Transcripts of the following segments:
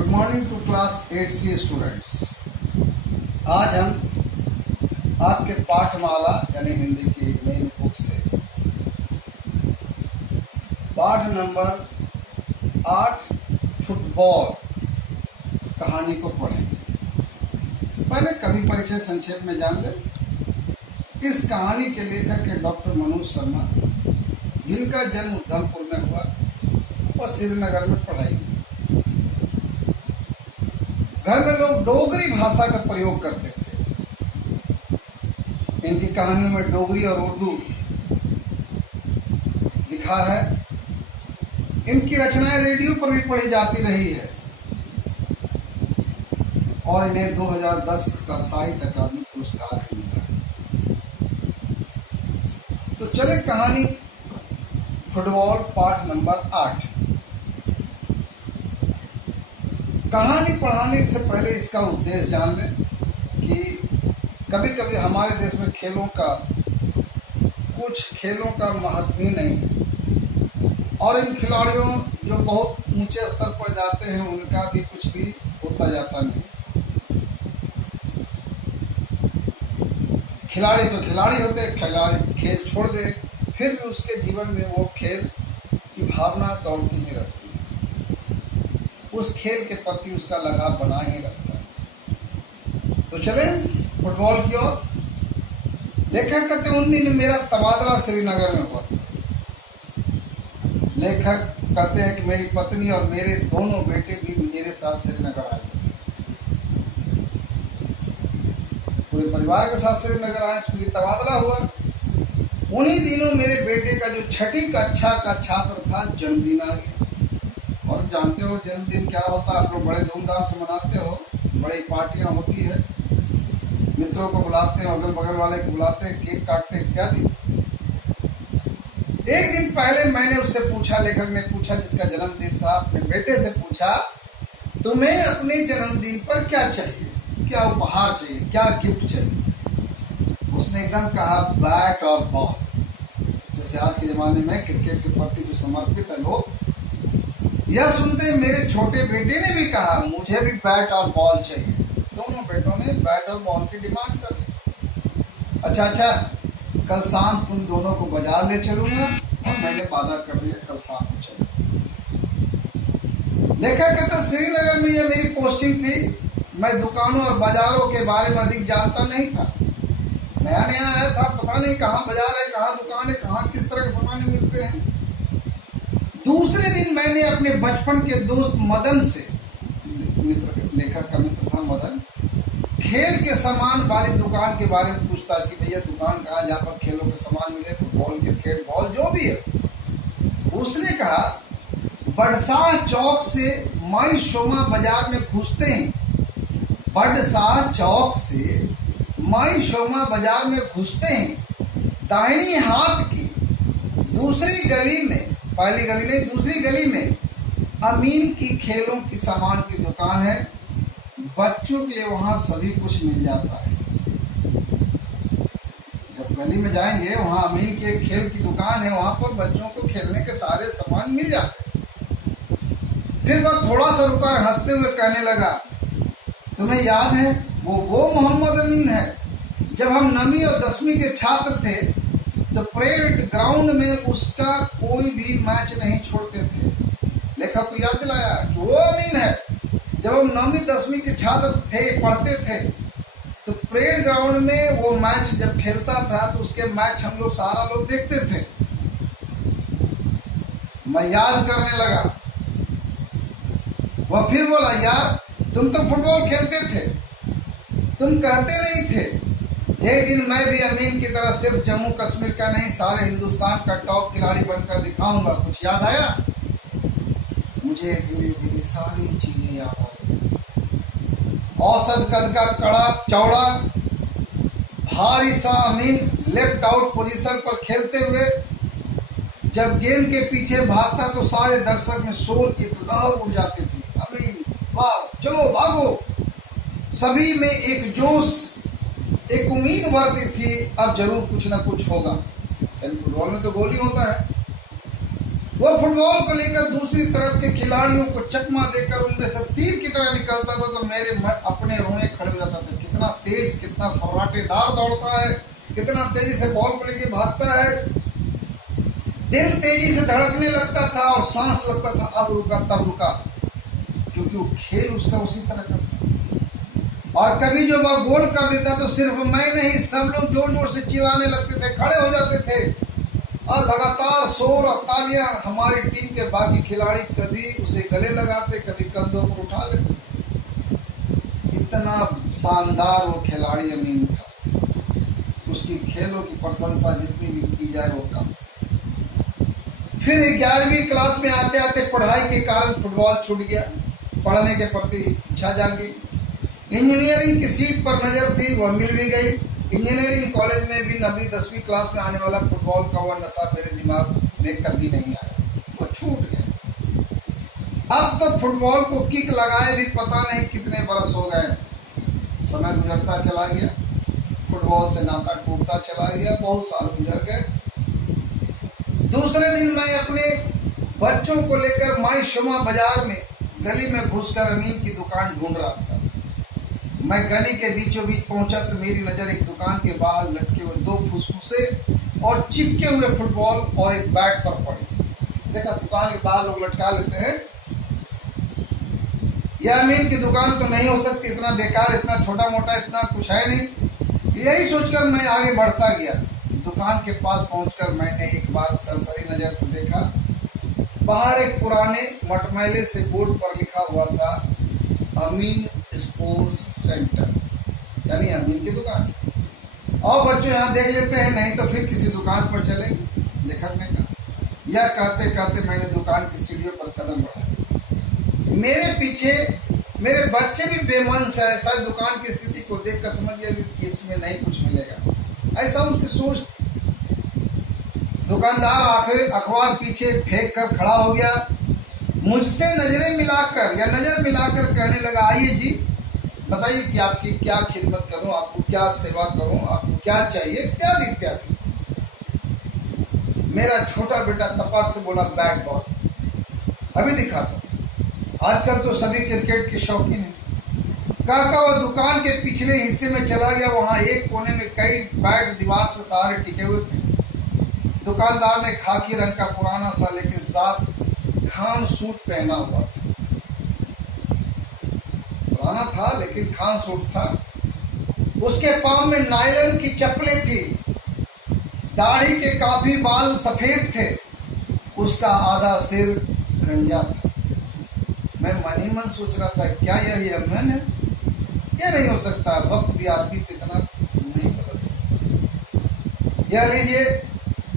Good morning to class 8C students. आज हम आपके पाठमाला यानी हिंदी की मेन बुक से पाठ नंबर 8 फुटबॉल कहानी को पढ़ेंगे। पहले कवि परिचय संक्षेप में जान लें। इस कहानी के लेखक है डॉक्टर मनोज शर्मा, जिनका जन्म उधमपुर में हुआ और श्रीनगर में पढ़ाई की। घर में लोग डोगरी भाषा का प्रयोग करते थे। इनकी कहानियों में डोगरी और उर्दू लिखा है। इनकी रचनाएं रेडियो पर भी पढ़ी जाती रही है और इन्हें 2010 का साहित्य अकादमी पुरस्कार भी मिला। तो चले कहानी फुटबॉल पाठ नंबर 8। कहानी पढ़ाने से पहले इसका उद्देश्य जान लें कि कभी कभी हमारे देश में कुछ खेलों का महत्व ही नहीं है और इन खिलाड़ियों जो बहुत ऊंचे स्तर पर जाते हैं उनका भी कुछ भी होता जाता नहीं। खिलाड़ी तो खिलाड़ी होते, खिलाड़ी खेल छोड़ दे फिर भी उसके जीवन में वो खेल की भावना दौड़ती ही रहती है, उस खेल के प्रति उसका लगाव बना ही रहता है। तो चले फुटबॉल की ओर। लेखक कहते उन दिन मेरा तबादला श्रीनगर में हुआ था। लेखक कहते हैं कि मेरी पत्नी और मेरे दोनों बेटे भी मेरे साथ श्रीनगर आए हुए थे। पूरे परिवार के साथ श्रीनगर आए, क्योंकि तबादला हुआ। उन्हीं दिनों मेरे बेटे का जो 6ठी कक्षा का छात्र था जन्मदिन आ गया। और जानते हो जन्मदिन क्या होता है, आप लोग बड़े धूमधाम से मनाते हो, बड़ी पार्टियां होती है, मित्रों को बुलाते हैं, अगल बगल वाले को बुलाते हैं, केक काटते हैं इत्यादि। एक दिन पहले मैंने उससे पूछा, लेखक ने पूछा जिसका जन्मदिन था, अपने बेटे से पूछा, तुम्हें अपने जन्मदिन पर क्या चाहिए, क्या उपहार चाहिए, क्या गिफ्ट चाहिए? उसने एकदम कहा बैट और बॉल। जैसे आज के जमाने में क्रिकेट के प्रति जो समर्पित है लोग, यह सुनते मेरे छोटे बेटे ने भी कहा मुझे भी बैट और बॉल चाहिए। दोनों बेटों ने बैट और बॉल की डिमांड कर। अच्छा, कल शाम तुम दोनों को बाजार ले चलूंगा, और मैंने वादा कर दिया कल शाम को चलूंगा। लेखक कहता श्रीनगर में यह मेरी पोस्टिंग थी। मैं दुकानों और बाजारों के बारे में अधिक जानता नहीं था, नया नया आया था, पता नहीं कहाँ बाजार है, कहाँ दुकान है, कहाँ किस तरह के सामान मिलते हैं। दूसरे दिन मैंने अपने बचपन के दोस्त मदन से, लेखक का मित्र था मदन, खेल के सामान वाली दुकान के बारे में पूछताछ की। भैया दुकान कहाँ जहाँ पर खेलों के सामान मिले, फुटबॉल क्रिकेट बॉल जो भी है। उसने कहा बड़शाह चौक से माई शोमा बाजार में घुसते हैं। बड़शाह चौक से माई शोमा बाजार में घुसते हैं, दाहिनी हाथ की दूसरी गली में, पहली गली नहीं दूसरी गली में अमीन की खेलों की सामान की दुकान है। बच्चों के लिए वहाँ सभी कुछ मिल जाता है। जब गली में जाएंगे वहाँ अमीन की एक खेल की दुकान है, वहाँ पर बच्चों को खेलने के सारे सामान मिल जाते हैं। फिर वह थोड़ा सा रुका, हंसते हुए कहने लगा, तुम्हें याद है वो मोहम्मद अमीन है। जब हम 9वीं और 10वीं के छात्र थे तो परेड ग्राउंड में उसका कोई भी मैच नहीं छोड़ते थे। लेखक को याद दिलाया कि वो अमीन है। जब हम 9वीं 10वीं के छात्र थे, पढ़ते थे, तो परेड ग्राउंड में वो मैच जब खेलता था तो उसके मैच हम लोग सारा लोग देखते थे। मैं याद करने लगा। वह फिर बोला, यार तुम तो फुटबॉल खेलते थे, तुम कहते नहीं थे एक दिन मैं भी अमीन की तरह सिर्फ जम्मू कश्मीर का नहीं सारे हिंदुस्तान का टॉप खिलाड़ी बनकर दिखाऊंगा। कुछ याद आया? मुझे धीरे धीरे सारी चीजें याद आ गई। औसत कद का कड़ा चौड़ा भारी सा अमीन लेफ्ट आउट पोजीशन पर खेलते हुए जब गेंद के पीछे भागता तो सारे दर्शक में शोर की एक लहर उड़ जाती थी। अमीन वाह, चलो भागो। सभी में एक जोश, एक उम्मीद बढ़ती थी, अब जरूर कुछ ना कुछ होगा। फुटबॉल में तो गोल ही होता है। वो फुटबॉल को लेकर दूसरी तरफ के खिलाड़ियों को चकमा देकर उनमें से तीर की तरह निकलता था तो मेरे अपने रोए खड़े हो जाता था। कितना तेज, कितना फर्राटेदार दौड़ता है, कितना तेजी से बॉल को लेके भागता है। दिल तेजी से धड़कने लगता था और सांस लगता था अब रुका तब रुका, क्योंकि वो खेल उसका उसी तरह का था। और कभी जो वह गोल कर देता तो सिर्फ मैं नहीं, सब लोग जोर जोर से चिल्लाने लगते थे, खड़े हो जाते थे और लगातार शोर और तालियां। हमारी टीम के बाकी खिलाड़ी कभी उसे गले लगाते, कभी कंधों पर उठा लेते। इतना शानदार वो खिलाड़ी अमीन था, उसकी खेलों की प्रशंसा जितनी भी की जाए वो कम। फिर 11वीं क्लास में आते आते पढ़ाई के कारण फुटबॉल छूट गया, पढ़ने के प्रति इच्छा जागी। इंजीनियरिंग की सीट पर नजर थी, वह मिल भी गई। इंजीनियरिंग कॉलेज में भी 9वीं 10वीं क्लास में आने वाला फुटबॉल का वह नशा मेरे दिमाग में कभी नहीं आया, वो छूट गया। अब तो फुटबॉल को किक लगाए भी पता नहीं कितने बरस हो गए। समय गुजरता चला गया, फुटबॉल से नाता टूटता चला गया, बहुत साल गुजर गए। दूसरे दिन मैं अपने बच्चों को लेकर माई शुमा बाजार में गली में घुसकर अमीन की दुकान ढूंढ रहा था। मैं गली के बीचों बीच पहुंचा तो मेरी नजर एक दुकान के बाहर लटके हुए 2 फुसफुसे और चिपके हुए फुटबॉल और एक बैट पर पड़ी। देखा, दुकान के बाहर लोग लटका लेते हैं। यह अमीन की दुकान तो नहीं हो सकती, इतना बेकार, इतना छोटा मोटा, इतना कुछ है नहीं। यही सोचकर मैं आगे बढ़ता गया। दुकान के पास पहुंचकर मैंने एक बार सरसरी नजर से देखा। बाहर एक पुराने मटमैले से बोर्ड पर लिखा हुआ था अमीन स्पोर्ट्स सेंटर, यानी अमीन की दुकान। और बच्चों यहाँ देख लेते हैं, नहीं तो फिर किसी दुकान पर चले, लेखक ने कहा। यह कहते कहते मैंने दुकान की सीढ़ियों पर कदम बढ़ाया। मेरे पीछे मेरे बच्चे भी बेमन से ऐसा दुकान की स्थिति को देखकर समझ गया कि इसमें नहीं कुछ मिलेगा, ऐसा उनकी सोच थी। दुकानदार अखबार पीछे फेंक कर खड़ा हो गया, मुझसे नजर मिलाकर कहने लगा, आइए जी, बताइए कि आपकी क्या खिदमत करूं, आपको क्या सेवा करूं, आपको क्या चाहिए, इत्यादि इत्यादि। मेरा छोटा बेटा तपाक से बोला, बैट बॉल अभी दिखाता हूं, आजकल तो सभी क्रिकेट के शौकीन हैं। काका वह दुकान के पिछले हिस्से में चला गया। वहां एक कोने में कई बैट दीवार से सहारे टिके हुए थे। दुकानदार ने खाकी रंग का पुराना सा लेकिन साफ खान सूट पहना हुआ था। पुराना था लेकिन खान सूट था। उसके पांव में नायलॉन की चप्पलें थी। दाढ़ी के काफी बाल सफेद थे। उसका आधा सिर गंजा था। मैं मन ही मन सोच रहा था, क्या यही अमन है? यह नहीं हो सकता, वक्त भी आदमी को इतना नहीं बदल सकता। यह लीजिए,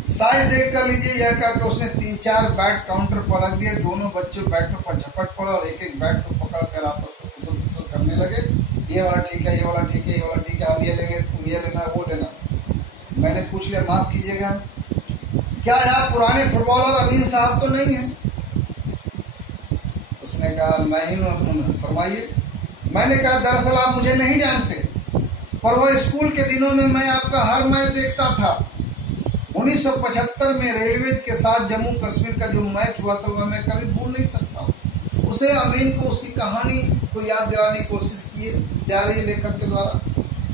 साइज देख कर लीजिए। यह कहकर उसने 3-4 बैट काउंटर पर रख दिए। दोनों बच्चों बैटों पर झपट पड़ा और एक एक बैट को पकड़कर आपस में कुसुर कुसुर करने लगे। ये वाला ठीक है, ये वाला ठीक है, ये वाला ठीक है, हम ये लेंगे, तुम ये लेना, वो लेना। मैंने पूछ लिया, माफ कीजिएगा, क्या आप पुराने फुटबॉलर अमीन साहब तो नहीं है? उसने कहा, मैं ही हूँ, फरमाइए। मैंने कहा, दरअसल आप मुझे नहीं जानते, पर वह स्कूल के दिनों में मैं आपका हर मैच देखता था। 1975 में रेलवे के साथ जम्मू कश्मीर का जो मैच हुआ था वह मैं कभी भूल नहीं सकता। उसे अमीन को उसकी कहानी को याद दिलाने की कोशिश की जा रही है लेखक के द्वारा।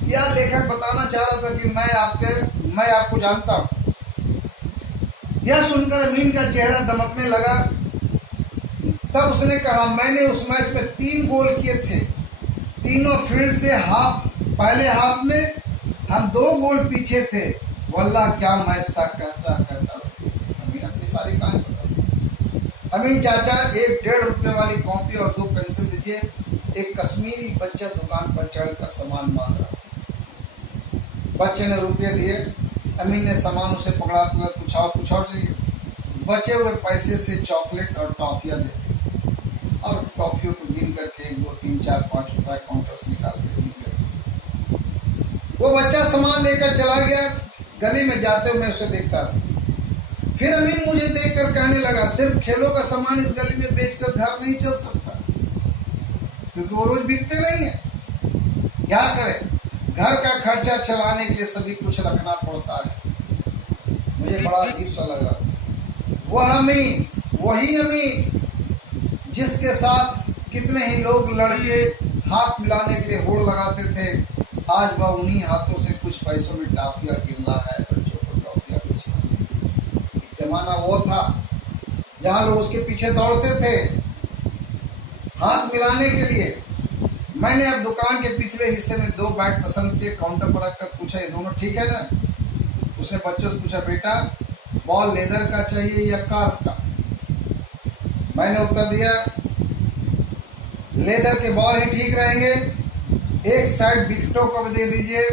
यह लेखक बताना चाह रहा था कि मैं आपको जानता हूँ। यह सुनकर अमीन का चेहरा दमकने लगा। तब उसने कहा, मैंने उस मैच में 3 गोल किए थे, तीनों फील्ड से पहले हाफ में हम 2 गोल पीछे थे। वल्लाह क्या मैच था, कहता अमीन अपनी सारी कहानी बता। अमीन चाचा, एक 1.5 रुपये वाली कॉपी और 2 पेंसिल दीजिए। एक कश्मीरी बच्चा दुकान पर चढ़कर सामान मांग रहा था। बच्चे ने रुपये दिए। अमीन ने सामान उसे पकड़ा कर कुछ और चाहिए। बचे हुए पैसे से चॉकलेट और टॉफियाँ दे दी और टॉफियों को गिन करके 1, 2, 3, 4, 5 रुपये काउंटर से निकाल कर गिन करके वो बच्चा सामान लेकर चला गया। गली में जाते हुए मैं उसे देखता रहा। फिर अमीन मुझे देखकर कहने लगा, सिर्फ खेलों का सामान इस गली में बेचकर घर नहीं चल सकता, क्योंकि वो रोज बिकते नहीं है। क्या करें, घर का खर्चा चलाने के लिए सभी कुछ रखना पड़ता है। मुझे बड़ा अजीब सा लग रहा था। वह अमीन वही अमीन जिसके साथ कितने ही लोग लड़के हाथ मिलाने के लिए होड़ लगाते थे, आज वह उन्हीं हाथों से कुछ पैसों में टाफिया गिन रहा है, बच्चों को टॉफिया बेच रहा है। एक जमाना वो था जहाँ लोग उसके पीछे दौड़ते थे हाथ मिलाने के लिए। मैंने अब दुकान के पिछले हिस्से में 2 बैट पसंद किए, काउंटर पर रखकर पूछा, ये दोनों ठीक है ना? उसने बच्चों से पूछा, बेटा बॉल लेदर का चाहिए या कार्प का? मैंने उत्तर दिया, लेदर के बॉल ही ठीक रहेंगे, एक साइड विकेटों को भी दे दीजिए,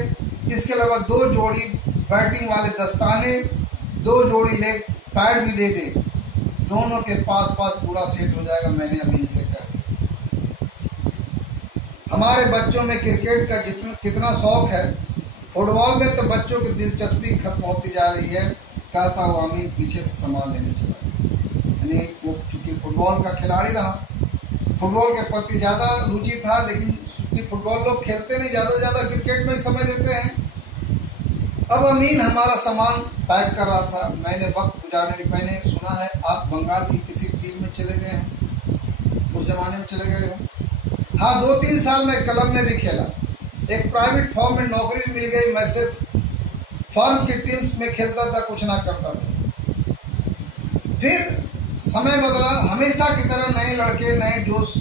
इसके अलावा 2 जोड़ी बैटिंग वाले दस्ताने, 2 जोड़ी लेग पैड भी दे दे, दोनों के पास पूरा सेट हो जाएगा। मैंने अमीन से कहा, हमारे बच्चों में क्रिकेट का कितना शौक है, फुटबॉल में तो बच्चों की दिलचस्पी खत्म होती जा रही है, कहता हुआ अमीन पीछे से सामान लेने चला। यानी वो चूंकि फुटबॉल का खिलाड़ी रहा, फुटबॉल के प्रति ज़्यादा रुचि था, लेकिन फुटबॉल लोग खेलते नहीं, ज़्यादा क्रिकेट में ही समय देते हैं। अब अमीन हमारा सामान पैक कर रहा था, मैंने वक्त गुजारने के मैंने सुना है आप बंगाल की किसी टीम में चले गए हैं, उस जमाने में चले गए हो? हाँ, 2-3 साल में क्लब में भी खेला, एक प्राइवेट फॉर्म में नौकरी भी मिल गई, मैं सिर्फ फॉर्म की टीम्स में खेलता था, कुछ ना करता था। फिर समय बदला, हमेशा की तरह नए लड़के नए जोश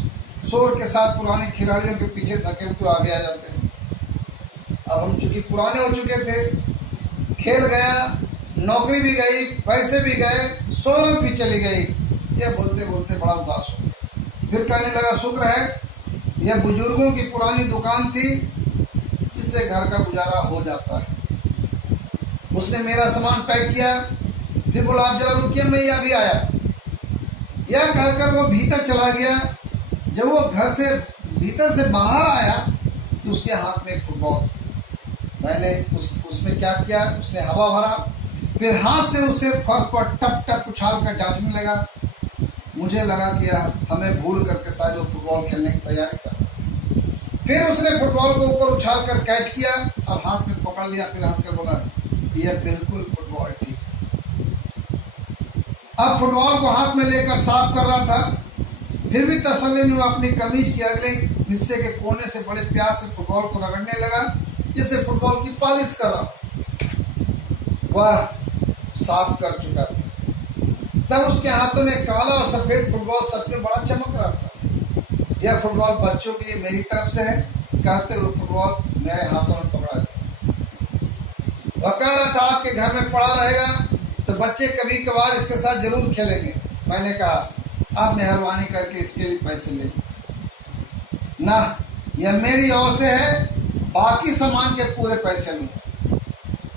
शोर के साथ पुराने खिलाड़ियों के पीछे धकेल तो आगे आ जाते हैं। अब हम चूंकि पुराने हो चुके थे, खेल गया, नौकरी भी गई, पैसे भी गए, शोहरत भी चली गई। यह बोलते बोलते बड़ा उदास हो गया। फिर कहने लगा, शुक्र है यह बुजुर्गों की पुरानी दुकान थी जिससे घर का गुजारा हो जाता है। उसने मेरा सामान पैक किया, फिर बोला, आप जरा रुकिए, मैं ये अभी आया। यह कहकर वो भीतर चला गया। जब वो घर से भीतर से बाहर आया तो उसके हाथ में एक फुटबॉल। मैंने उसमें क्या किया, उसने हवा भरा, फिर हाथ से उसे फर्क पर टप टप उछाल कर जांचने लगा। मुझे लगा कि हमें भूल करके शायद वो फुटबॉल खेलने की तैयारी कर। फिर उसने फुटबॉल को ऊपर उछाल कर कैच किया और हाथ में पकड़ लिया, फिर हंसकर बोला, यह बिल्कुल फुटबॉल ठीक। अब फुटबॉल को हाथ में लेकर साफ कर रहा था, फिर भी तसल्ली में वो अपनी कमीज के अगले हिस्से के कोने से बड़े प्यार से फुटबॉल को रगड़ने लगा, जैसे फुटबॉल की पॉलिश कर रहा। वह साफ कर चुका था। तब उसके हाथों में काला और सफेद फुटबॉल सच में बड़ा चमक रहा था। यह फुटबॉल बच्चों के लिए मेरी तरफ से है, कहते हुए फुटबॉल मेरे हाथों में पकड़ा दिया। वह कह रहा था, आपके घर में पड़ा रहेगा तो बच्चे कभी कभार इसके साथ जरूर खेलेंगे। मैंने कहा, आप मेहरबानी करके इसके भी पैसे ले लीजिए ना, यह मेरी ओर से है, बाकी सामान के पूरे पैसे लूँगा।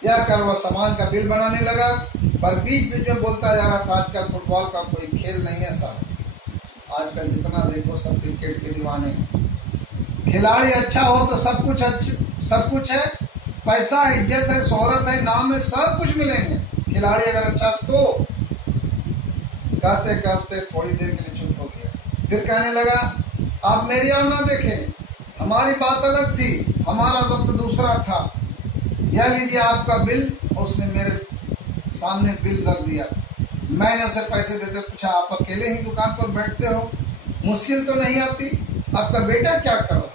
यह कर वह सामान का बिल बनाने लगा, पर बीच बीच में बोलता जा रहा था, आजकल फुटबॉल का कोई खेल नहीं है साहब, आजकल जितना देखो सब क्रिकेट के दीवाने हैं। खिलाड़ी अच्छा हो तो सब कुछ है, पैसा है, इज्जत है, शोहरत है, नाम है, सब कुछ मिलेंगे। खिलाड़ी अगर अच्छा तो। कहते कहते थोड़ी देर के लिए चुप हो गया, फिर कहने लगा, आप मेरी ओर ना देखें, हमारी बात अलग थी, हमारा वक्त दूसरा था। यह लीजिए आपका बिल। उसने मेरे सामने बिल रख दिया। मैंने उसे पैसे देते पूछा, आप अकेले ही दुकान पर बैठते हो, मुश्किल तो नहीं आती? आपका बेटा क्या कर रहा है?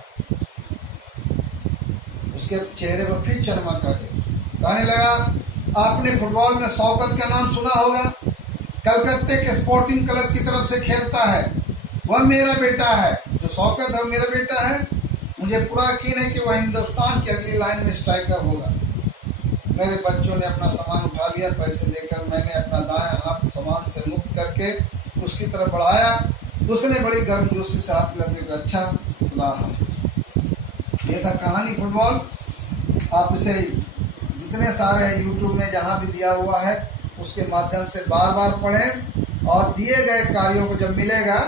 उसके चेहरे पर फिर चमक आ गई। कहने लगा, आपने फुटबॉल में शौकत का नाम सुना होगा, कलकत्ते के स्पोर्टिंग क्लब की तरफ से खेलता है, वह मेरा बेटा है। जो शौकत है मेरा बेटा है, मुझे पूरा यकीन है कि वह हिंदुस्तान की अगली लाइन में स्ट्राइकर होगा। मेरे बच्चों ने अपना सामान उठा लिया, पैसे देकर मैंने अपना दाएं हाथ सामान से मुक्त करके उसकी तरफ बढ़ाया। उसने बड़ी गर्मजोशी से हाथ लगे, अच्छा खुदा हाफिज़। ये था कहानी फुटबॉल। आप इसे जितने सारे हैं यूट्यूब में जहाँ भी दिया हुआ है उसके माध्यम से बार बार पढ़ें, और दिए गए कार्यों को जब मिलेगा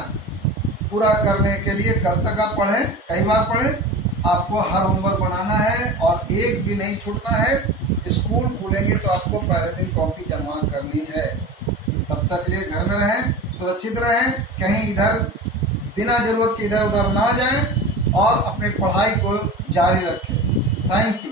पूरा करने के लिए कल तक आप पढ़ें, कई बार पढ़ें। आपको हर होमवर्क बनाना है और एक भी नहीं छूटना है। स्कूल खुलेंगे तो आपको पहले दिन कॉपी जमा करनी है। तब तक लिए घर में रहें, सुरक्षित रहें, कहीं इधर बिना जरूरत के इधर उधर ना जाएं और अपनी पढ़ाई को जारी रखें। Thank you.